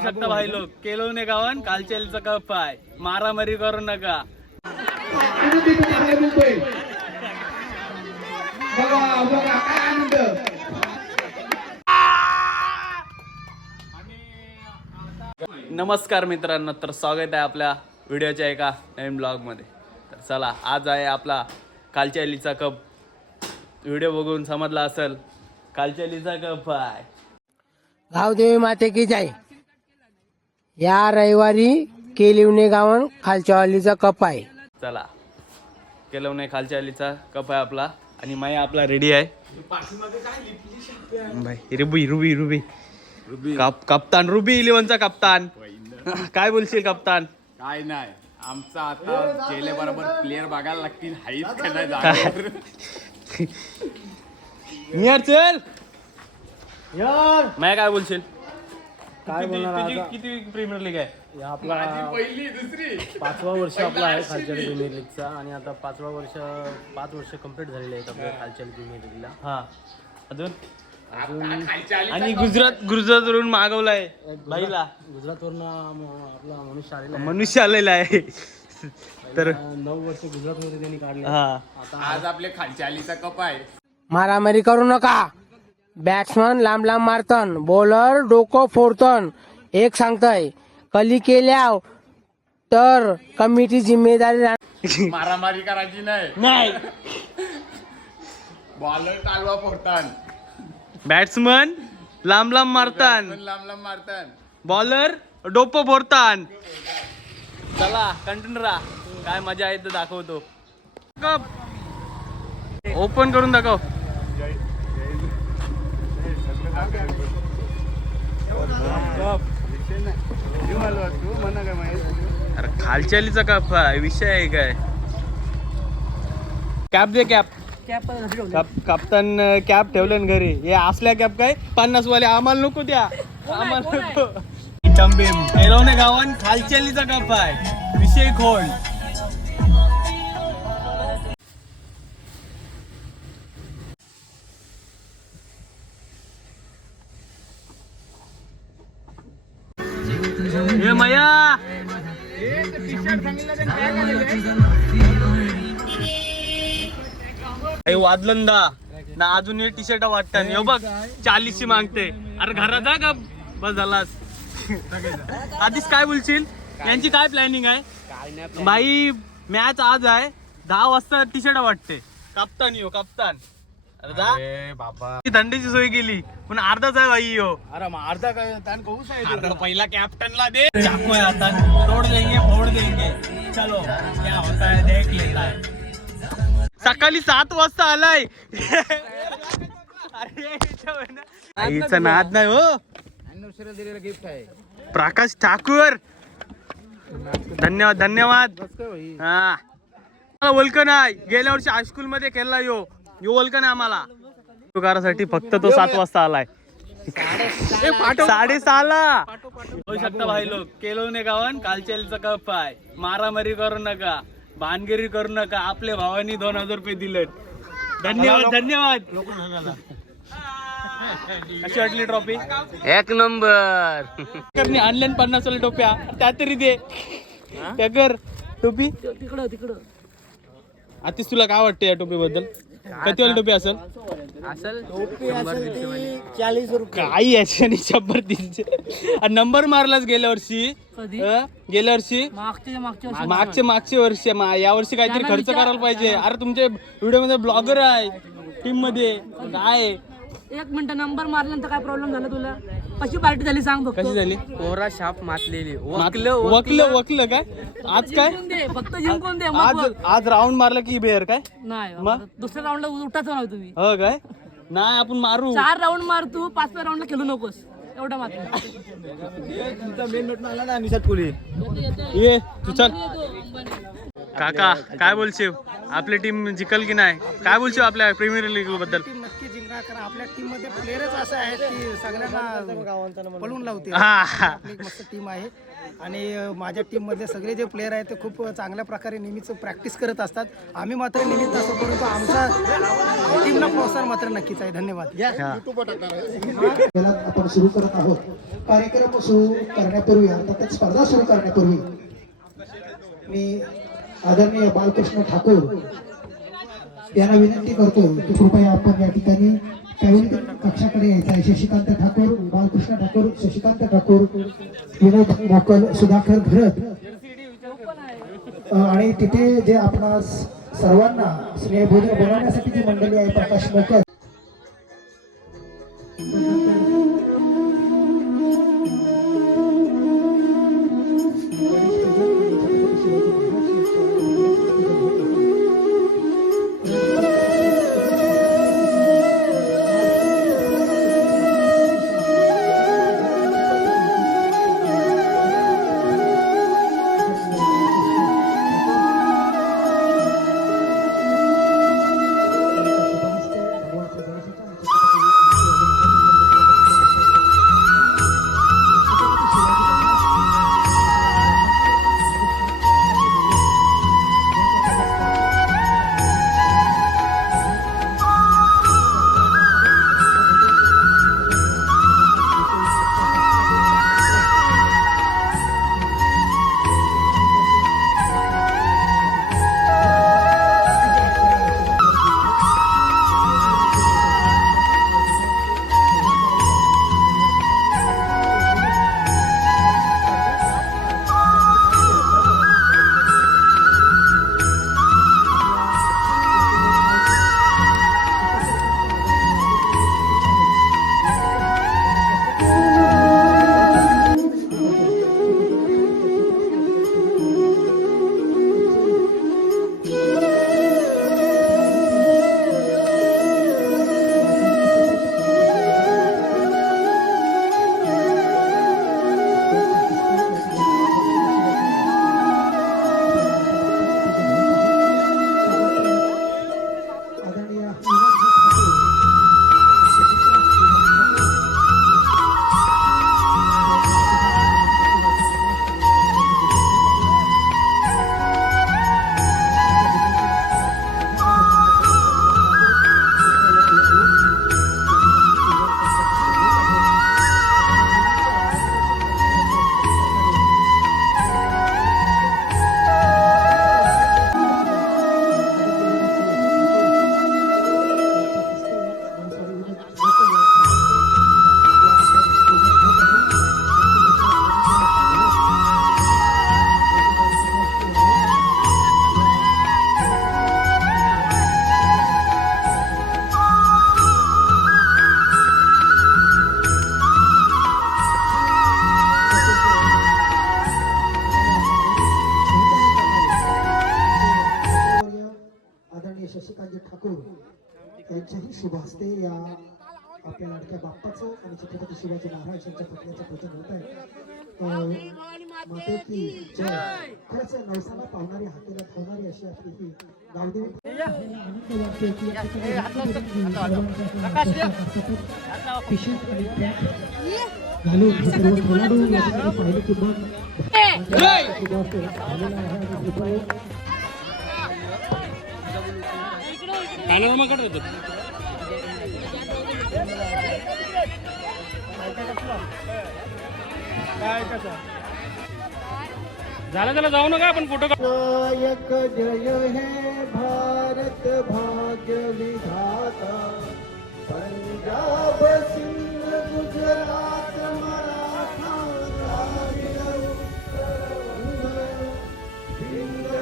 शकता भाई लोक. केलोने गावन कालचेलचा कप आहे. मारामारी करू नका. बघा बघा काय आनंद नमस्कार मित्रांनो तर स्वागत आहे आपल्या व्हिडिओच्या एका नवीन ब्लॉगमध्ये. तर चला आज आहे आपला कालच्या अलीचा कप. व्हिडिओ बघून समजला असेल कालच्या अलीचा कप आहे. गावदेवी माते की जाय या रविवारी केलिवणे गावन खालच्या वालीचा कप आहे. चला. केलं नाही खालच्या अलीचा कप आहे आपला. आणि माय आपला रेडी आहे. भाई रुबी रुबी रुबी. कप कप्तान रुबी इलेव्हनचा कप्तान. काय बोलशील कप्तान? काय नाही. आमचा आता गेले बरोबर प्लेअर बघायला लागतील. हाईच. नियर चल. यार मैं काय बोलशील? काय बोलणार किती प्रीमियर लीग आहे? आपला पहिली दुसरी. पाचवा वर्ष आपला आहे खालच्या प्रीमियर लीगचा आणि आता पाचवा वर्ष पाच वर्ष कंप्लीट झालेले आहेत आपल्या खालच्या प्रीमियर लीगला हा. अजून? आणि गुजरात गुजरातवरून मागवलाय. बाईला. गुजरातवरनं आपला मनुष्य आलेला मनुष्य आलेला आहे. तर नऊ वर्ष गुजरातमध्ये त्यांनी काढले. हा. आज आपल्या खालच्या आलीचा कप आहे. मारामारी करू नका. बॅट्समन लांब लांब मारतन. बॉलर डोकं फोडतन. एक सांगतय कली केल्या तर कमिटी जिम्मेदारी राहणार. मारामारी करायची नाही. नाही. बॉलर कालवा फोडतान. बॅट्समन लांब लांब मारतान. लांब लांब मारतान. बॉलर डोप बोरतान चला कंटिन्यू राहा. काय मजा आहे ते दाखवतो. ओपन करून दाखव. अरे खालच्यालीचा कप विषय आहे काय? कॅप दे कॅप कप कप्तान कॅप ठेवले ना घरी. हे असल्या कॅप काय? पन्नास वाले आम्हाला नको द्या. आम्हाला नको. गावान खालच्यालीचा कप आहे. विषय खोल. हे वादलंदा. ना अजून हे टी शर्ट वाटतात हे बघ चाळीसची मागते. अरे घरात जा का? बस झालास. आधीच काय बोलशील? यांची काय प्लॅनिंग आहे? बाई मॅच आज आहे. दहा वाजता टी शर्ट वाटते. कप्तान यो कप्तान. अरे जा. बाबा. ती थंडीची सोय केली. पण अर्धाच आहे बाई यो. अरे मग अर्धा काय? ताण पहिला कॅप्टनला दे. चाकू आता तोड़ देंगे फोड़ देंगे. चलो. क्या होता है देख लेता है सकाळी सात वाजता आलाय. अरे आईचा नाद नाही हो. दिलेलं गिफ्ट आहे. प्रकाश ठाकूर. धन्यवाद धन्यवाद. हा. मला ओळखं नाही. गेल्या वर्षी हायस्कूल मध्ये खेळला यो. यो ओळखं नाही आम्हाला. करासाठी फक्त तो सात वाजता आलाय. साडे सहाला होऊ शकता भाई लोक. केलोने गावन कालचेलचा कप आहे. मारामारी करू नका. भानगिरी करू नका. आपल्या भावानी दोन हजार रुपये दिले धन्यवाद धन्यवाद. कशी वाटली ट्रॉफी? एक नंबर. आणल्यान पन्नास वाले टोप्या. त्या तरी दे. त्या कर. टोपी? तिकडं तिकडं. आतीस तुला काय वाटतं या टोपी बद्दल किती वाली टोपी असेल? चाळीस रुपये. काही याच्याने शंभर तीनशे नंबर मारलाच गेल्या वर्षी? अं? गेल्या वर्षी? मागच्या मागच्या मागचे मागचे वर्ष. मा- या वर्षी काहीतरी खर्च करायला पाहिजे. अरे तुमचे व्हिडिओमध्ये ब्लॉगर आहे. टीममध्ये काय? एक मिनिट नंबर मारल्यानंतर काय प्रॉब्लेम झाला तुला? कशी पार्टी झाली सांग फक्त. कशी झाली? कोरा शाप मातलेली. वकलं वकलं. वकलं काय? आज काय? जिंकून दे फक्त जिंकून दे मग आज बघ. आज राऊंड मारला की बेअर काय? नाही मग? दुसऱ्या राऊंडला उठायचं नाही तुम्ही. हो काय? नाही आपण मारू. चार राऊंड मार तू पाचव्या राऊंडला खेळू नकोस. एवढा मात्र. ये तू चल. काका काय बोलशील? आपली टीम जिकल की नाही? काय बोलशील आपल्या प्रीमियर लीगबद्दल? टीम नक्की जिंकणार कारण आपल्या टीममध्ये प्लेयरच असे आहेत की सगळ्यांना पळून लावते. आपली एक मस्त टीम आहे. आणि माझ्या टीम मधले सगळे जे प्लेयर आहेत ते खूप चांगल्या प्रकारे नेहमीच प्रॅक्टिस करत असतात. आम्ही मात्र निमित्त असतो परंतु आमच्या टीमला प्रोत्साहन मात्र नक्कीच आहे. धन्यवाद. आपण सुरू करत आहोत. कार्यक्रम सुरू करण्यापूर्वी अर्थातच स्पर्धा सुरू करण्यापूर्वी मी आदरणीय बालकृष्ण ठाकूर याला विनंती करतो की कृपया आपण या ठिकाणी त्यावेळी कक्षाकडे यायचं आहे. शशिकांत ठाकूर बालकृष्ण ठाकूर शशिकांत ठाकूर विनोद मोकल सुधाकर भरत आणि तिथे जे आपण सर्वांना स्नेहभोजन बनवण्यासाठी जी मंडळी आहे प्रकाश मोकल. शशिकांत ठाकूर यांच्याही शुभ हस्ते या आपल्या लाडक्या बाप्पाचं आणि छत्रपती शिवाजी महाराज यांच्या पुतळ्याचं पूजन होत आहे. की जय. खरंच नवसाला पावणारी हाकेला धावणारी अशी आपली ही गावदेवी. घालून सर्व खेळाडू या कट होतो की मग झालं त्याला जाऊ नका आपण फोटो नायक जय हे भारत भाग्य विधाता. पंजाब सिंध गुजरात मराठा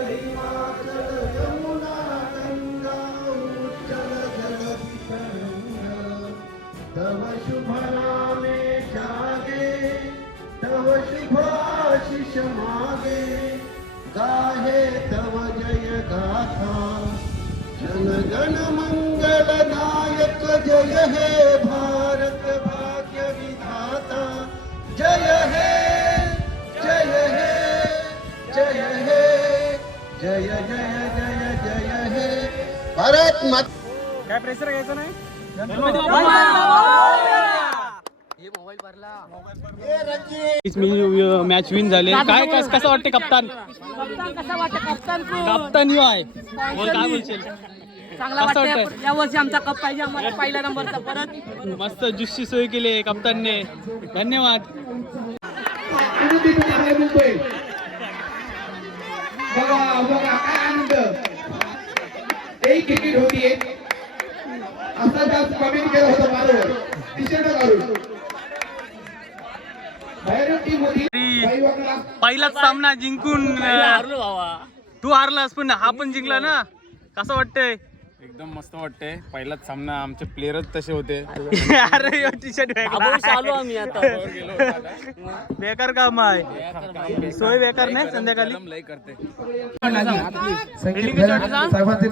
हिमाचल तव शुभ नामे जागे तव शुभ आशीष मागे गाहे तव जय गाथा। जन गण मंगल नायक जय हे भारत भाग्य विधाता। जय हे जय हे जय हे जय जय जय जय हे। भारत माता काय प्रेशर घ्यायचं नाही? मॅच विन झाले. काय कस- कसं वाटते कप्तान? कप्तान कसा वाटतं? कप्तान तू. कप्तान यू आहे बोल काय बोलशील? चांगला कसं वाटतंय. वाटतंय? या वर्षी आमचा कप पाहिजे आम्हाला. पहिल्या नंबरचा परत. मस्त ज्यूसची सोय केली आहे कप्तानने. धन्यवाद. बघा बघा काय आनंद. एक क्रिकेट होती एक. असा कमेंट केलं होतं टी शर्ट घालून. पहिलाच सामना जिंकून तू हारलास पण हा पण जिंकला ना. कसं वाटतंय? एकदम मस्त वाटतंय. पहिलाच सामना आमचे प्लेयरच तसे होते. अरे टी शर्ट आलो आम्ही आता. बेकार काम आहे. सोय बेकार नाही संध्याकाळी? लय करते. सर्वांचे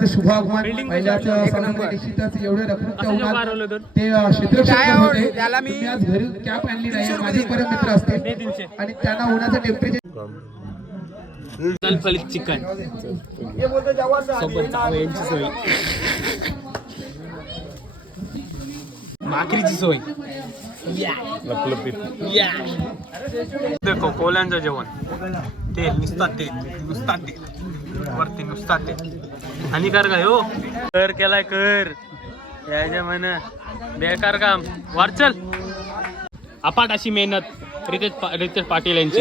निश्चितच एवढे उन्हात ते अ, क्षेत्ररक्षक होते. तुम्ही आज घरी कॅप आणली नाही. माझे परत मित्र असतील. आणि त्यांना उन्हाचं टेम्परेचर चिकन. भाकरीची सोय. देखो कोल्यांचं जेवण. तेल नुसता तेल नुसता तेल. वरती नुसता तेल. हानिकार काय हो. कर केलाय कर. यायच्या म्हण. बेकार काम. वारचल अपाट अशी मेहनत रितेश पा- रितेश पाटील यांची.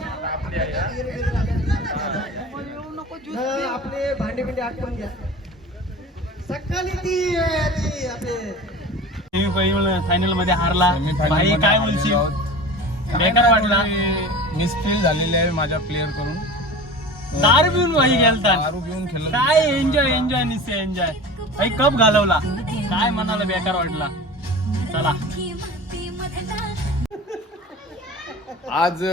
बिंडे आटपून घ्या सकाळी ती ती आपले फायनलमध्ये हारला. भाई काय बोलशील? बेकार वाटला. मिस फील झालेले आहे माझ्या प्लेअर करून दारू पिऊन भाई गेलता दारू घेऊन खेळत काय एन्जॉय एन्जॉय निसे एन्जॉय भाई कप घालवला. काय मनाला बेकार वाटला. चला. आज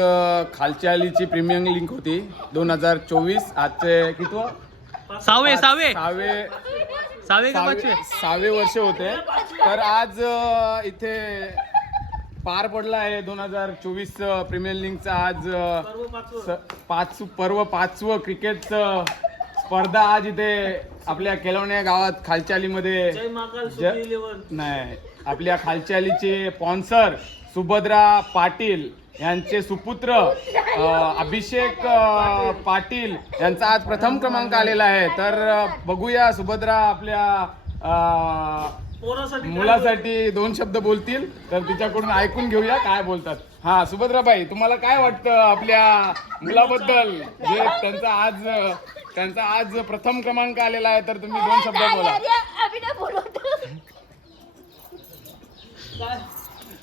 खालच्या अलीची प्रीमियम लिंक होती. दोन हजार चोवीस. आजचे कितवं सावे सावे. सहावे सावे का सहावे पाचवे? सहावे वर्ष होते. तर आज अ, इथे पार पडला आहे दोन हजार चोवीस प्रीमियर लीगचा आज अ, स- पाच पर्व पाचवं क्रिकेटचं स्पर्धा आज इथे आपल्या केलवण्या गावात खालच्या अलीमध्ये ज- नाही आपल्या खालच्या अलीचे स्पॉन्सर सुभद्रा पाटील यांचे सुपुत्र अभिषेक पाटील यांचा आज प्रथम क्रमांक आलेला आहे. तर बघूया सुभद्रा आपल्या मुलासाठी दोन शब्द बोलतील. तर तिच्याकडून ऐकून घेऊया काय बोलतात. हा सुभद्राबाई तुम्हाला काय वाटतं आपल्या मुलाबद्दल? जे त्यांचा आज त्यांचा आज प्रथम क्रमांक आलेला आहे तर तुम्ही दोन शब्द बोला.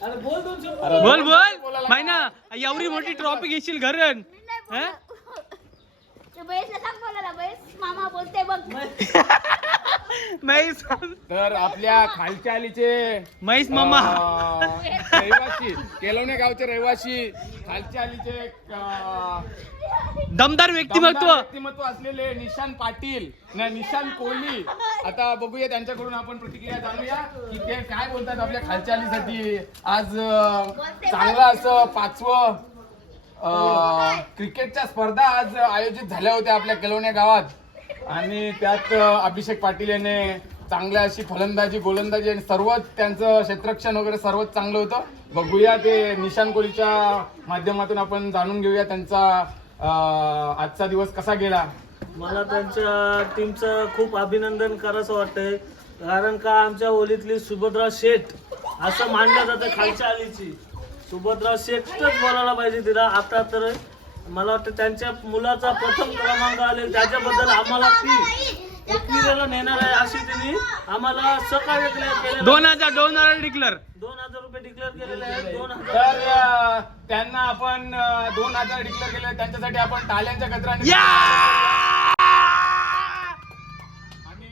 बोल बोल माहिना एवढी मोठी ट्रॉफी घेशील घरन. हं? बयसला सांग बोलायला बयस मामा बोलते बघ. महेश तर आपल्या खालच्या आलीचे महेश मामा. अं, रहिवासी केलवणे गावचे रहिवासी खालच्या आलीचे अं, दमदार व्यक्तिमत्व. दमदार व्यक्तिमत्व असलेले निशान पाटील निशान कोहली. आता बघूया त्यांच्याकडून आपण प्रतिक्रिया जाणूया की ते काय बोलतात आपल्या खालच्या आलीसाठी. आज अं, चांगलं असं पाचवं अं, क्रिकेटच्या स्पर्धा आज आयोजित झाल्या होत्या आपल्या केलवण्या गावात. आणि त्यात अभिषेक पाटील याने चांगल्या अशी फलंदाजी गोलंदाजी आणि सर्वच त्यांचं क्षेत्रक्षण वगैरे सर्वच चांगलं होतं. बघूया ते निशान कोहलीच्या माध्यमातून आपण जाणून घेऊया त्यांचा आजचा दिवस कसा गेला. मला त्यांच्या टीमचं खूप अभिनंदन करायचं वाटतंय. कारण का आमच्या ओलीतली सुभद्रा शेठ असं मानलं जातं खालच्या आलीची. सुभद्रा शेठच बोलायला पाहिजे तिला. आता तर मला वाटतं त्यांच्या मुलाचा प्रथम क्रमांक आले त्याच्याबद्दल आम्हाला ती एकविरेला नेणार आहे अशी तिने आम्हाला सकाळी केलेलं दोन हजार दोन हजार डिक्लर दोन हजार रुपये डिक्लेअर केलेले आहेत दोन हजार तर अं, त्यांना आपण अं, दोन हजार डिक्लेअर केले त्यांच्यासाठी आपण टाळ्यांच्या गजराने आणि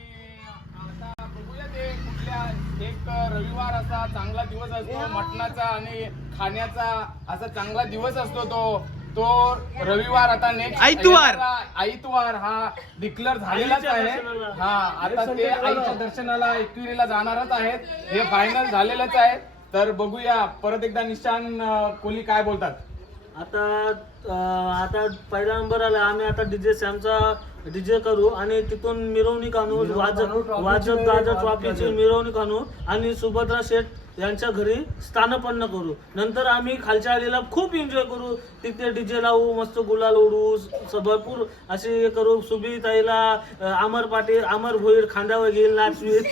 आता बघूया ते कुठल्या एक रविवार असा चांगला दिवस असतो मटणाचा आणि खाण्याचा असा चांगला दिवस असतो तो. तो रविवार आता नेक्स्ट आयतवार. आईतवार हा डिक्लेअर झालेलाच आहे. हा आता ते आईच्या दर्शनाला एकविरीला जाणारच आहेत. हे फायनल झालेलंच आहे. तर बघूया परत एकदा निशान अं, कोहली काय बोलतात? आता आता पहिला नंबर आला. आम्ही आता डीजे सॅमचा डीजे करू आणि तिथून मिरवणूक आणू. वाजत वाजत गाजत ट्रॉफीची मिरवणूक आणू. आणि सुभद्रा शेठ यांच्या घरी स्थानपन्न करू. नंतर आम्ही खालच्या आलीला खूप एन्जॉय करू. तिथे डीजे लावू मस्त गुलाल स- भरपूर असे हे करू. सुबी ताईला अं, अमर पाटील अमर भोईर खांद्यावर घेईल नाचवीत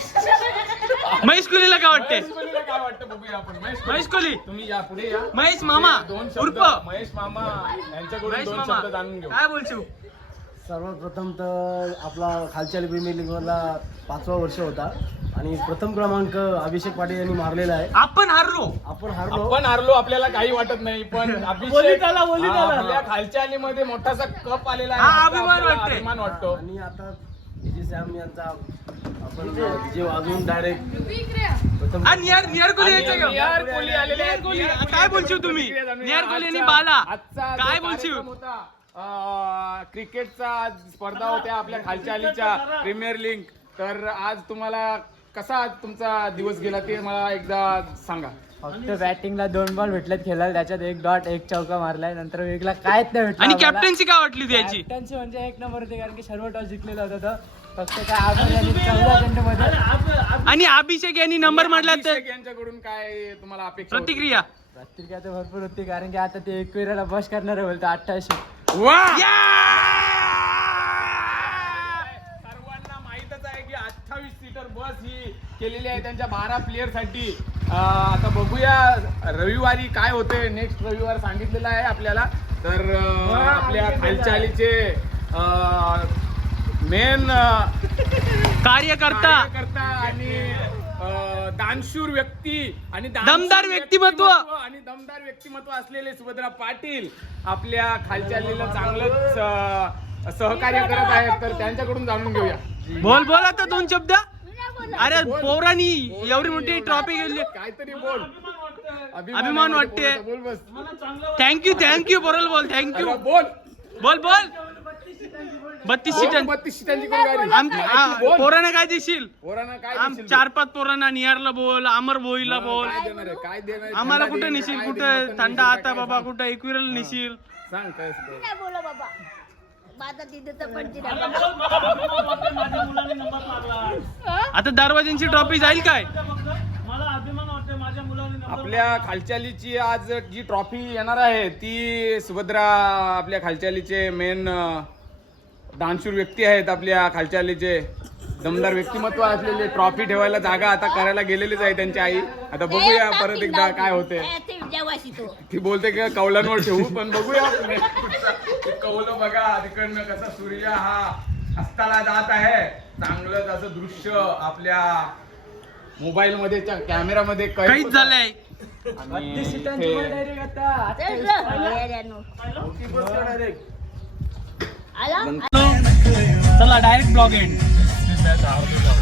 महेश कोहलीला काय वाटते महेश काय वाटतं बघूया आपण. महेश महेश कोहली. तुम्ही या पुढे या. महेश मामा दोन उर्फ. महेश मामा यांच्याकडून महेश दोन मामा. शब्द जाणून घेऊ. काय बोलशील? सर्वप्रथम तर आपला खालच्या प्रीमियर लीगमधला पाचवा वर्ष होता. आणि प्रथम क्रमांक अभिषेक पाटील यांनी मारलेला आहे आपण हारलो आपण हारलो आपण हारलो आपल्याला काही वाटत नाही पण अभिषेक हा. आपल्या खालच्या अलीमध्ये मोठासा कप आलेला आहे हा, अभिमान आपल्याला. अभिमान वाटतो आणि आता डीजे सॅम यांचा आपण वाजवून डायरेक्ट प्रथम आणि निहार निहार कोहली आणि यायचं का? निहार कोहली आलेले आहेत. निहार कोहली. निहार कोहली काय बोलशील तुम्ही प्रतिक्रिया. निहार कोहली आणि आजचा- बाला आजचा जो काय बोलशील कार्यक्रम होता, अं, क्रिकेटचा आज स्पर्धा होत्या आपल्या खालच्या अलीच्या प्रीमियर लीग तर आज तुम्हाला कसा आज तुमचा दिवस गेला ते मला एकदा सांगा. फक्त बॅटिंगला दोन बॉल भेटलेत खेळायला त्याच्यात एक डॉट एक चौका मारलाय नंतर वेगळा कायच नाही भेटला आणि आम्हाला. कॅप्टन्सी काय वाटली त्याची? कॅप्टन्सी म्हणजे एक नंबर होते कारण की सर्व टॉस जिंकलेला होता तो. फक्त काय आपण यांनी चौदा चेंडूमध्ये आणि अभिषेक यांनी नंबर म्हटला तर? अभिषेक यांच्याकडून काय तुम्हाला अपेक्षा होती? प्रतिक्रिया? प्रतिक्रिया तर भरपूर होती कारण की आता ते एकविराला बस करणार आहे बोलतो अठ्ठावीसशे. सर्वांना माहितच आहे की अठ्ठावीस सीटर बस ही केलेली आहे त्यांच्या बारा प्लेअरसाठी अं, आता बघूया रविवारी काय होते. नेक्स्ट रविवार सांगितलेलं आहे आपल्याला. तर आपल्या खालच्या आलीचे मेन कार्यकर्ता. आणि दानशूर व्यक्ती आणि दमदार व्यक्तिमत्व. आणि दमदार व्यक्तिमत्व असलेले सुभद्रा पाटील आपल्या खालच्या आलेलं चांगलंच सहकार्य करत आहेत. तर त्यांच्याकडून जाणून घेऊया. बोल बोल आता दोन शब्द. अरे पोरानी एवढी मोठी ट्रॉफी गेली काहीतरी बोल. अभिमान वाटते. बोल बस. थँक्यू थँक्यू बरोल बोल थँक्यू बोल. बोल बोल. बत्तीस सीटन बत्तीस सीटांची. पोरांना काय देशील? पोरांना काय आम देशील चार पाच पोरांना निहारला बोल अमर भोईला बोल? काय देणार? आम्हाला कुठे नेशील? कुठे थंड आता बाबा? कुठे एकविरल नेशील? सांग काय बोला. बाबा? माझा पण आता दरवाजांची ट्रॉफी जाईल काय? मला अभिमान वाटते माझ्या मुलाने नंबर आपल्या खालच्यालीची आज जी ट्रॉफी येणार आहे ती सुभद्रा आपल्या खालच्यालीचे मेन दानशूर व्यक्ती आहेत आपल्या खालच्यालीचे. दमदार व्यक्तिमत्व असलेले ट्रॉफी ठेवायला जागा आता करायला गेलेलीच आहे त्यांची आई आता बघूया परत एकदा काय होते तो बोलते की कौलांवर ठेवू पण बघूया कौलं बघा तिकडनं कसा सूर्य हा अस्ताला जात आहे चांगलंच असं दृश्य आपल्या मोबाईल मध्ये कॅमेरामध्ये कैद काहीच. झालंय चला डायरेक्ट ब्लॉग एंड แม่สา